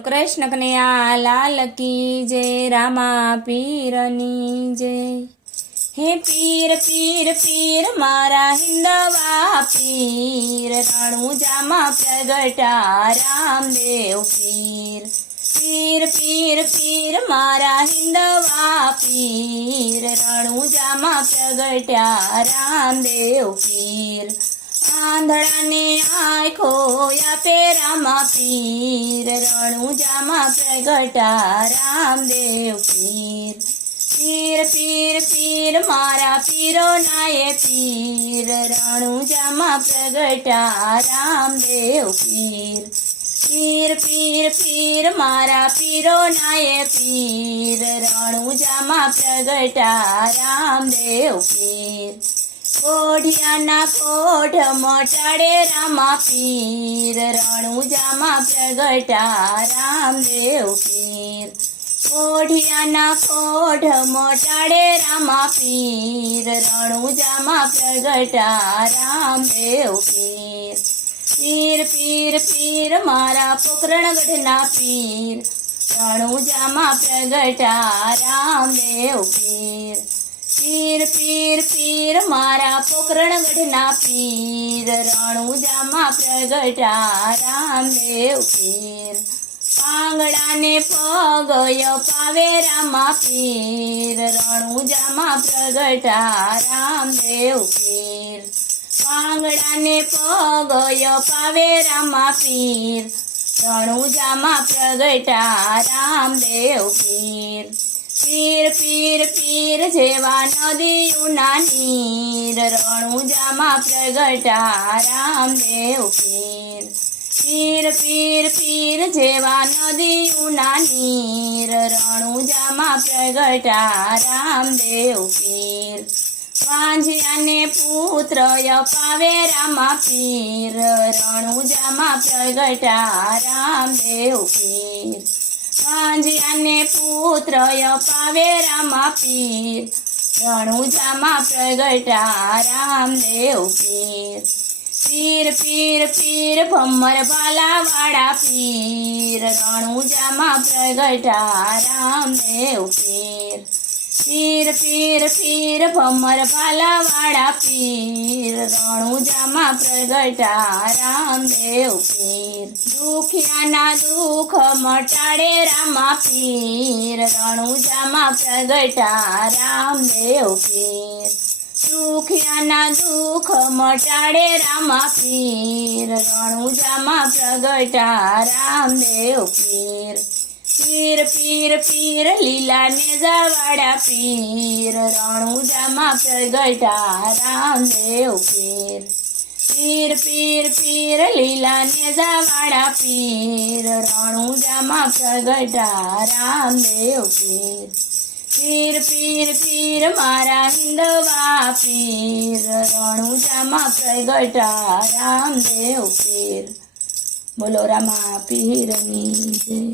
બોલો કૃષ્ણ કનૈયા લાલ કી જય, રામા પીરની જય। હે પીર પીર પીર મારા હિંદવા પીર, રણુજામાં પ્રગટા રામદેવ પીર। પીર પીર પીર મારા હિંદવા પીર, રણુજામાં પ્રગટ્યા રામદેવ પીર। આંધળાને આંખો આપે રામા પીર, રણુજામાં પ્રગટા રામદેવ પીર। પીર પીર પીર મારા પીરો નાય પીર, રણુજામાં પ્રગટા રામદેવ પીર। પીર પીર પીર મારા પીરો નાય પીર, રણુજામાં પ્રગટા રામદેવ પીર। કોઢિયાના કોઢ મટાડે રામા પીર, રણુજામાં પ્રગટા રામદેવ પીર। કોઢિયાના કોઢ મટાડે રામા પીર, રણુજામાં પ્રગટા રામદેવ પીર। પીર પીર પીર મારા પોકરણગઢના પીર, રણુજામાં પ્રગટા રામદેવ પીર। પીર પીર પીર મારા પોકરણગઢના પીર, રણુજામાં પ્રગટા રામદેવ પીર। પાંગડાને પગય પાવે રામા પીર, રણુજામાં પ્રગટા રામદેવ પીર। પાંગડાને પગય પાવે રામા પીર, રણુજામાં પ્રગટા રામદેવ પીર। પીર પીર પીર જેવા નદીઓના નીર, રણુજામાં પ્રગટા રામદેવ પીર। પીર પીર પીર જેવા નદીઓના નીર, રણુજામાં પ્રગટા રામદેવ પીર। વાંજિયાને પુત્ર પાવે રામા પીર, રણુજામાં પ્રગટા રામદેવ પીર। વાંજિયાને પુત્ર પાવે રામા પીર, રણુજામાં પ્રગટા રામદેવ પીર। પીર પીર પીર ભમર ભાલાવાળા પીર, રણુજામાં પ્રગટા રામદેવ પીર। પીર પીર પીર ભમર ભાલાવાળા પીર, રણુજામાં પ્રગટા રામદેવ પીર। દુખિયાના દુઃખ મટાડે રામા પીર, રણુજામાં પ્રગટા રામદેવ પીર। દુખિયાના દુઃખ મટાડે રામા પીર, રણુજામાં પ્રગટા રામદેવ પીર। પીર પીર પીર લીલા નેજાવાળા પીર, રણુજામાં પ્રગટા રામદેવ પીર। પીર પીર પીર લીલા નેજાવાળા પીર, રણુજામાં પ્રગટા રામદેવ પીર। પીર પીર પીર મારા હિંદવા પીર, રણુજામાં પ્રગટા રામદેવ પીર। બોલો રામા પીરની જય।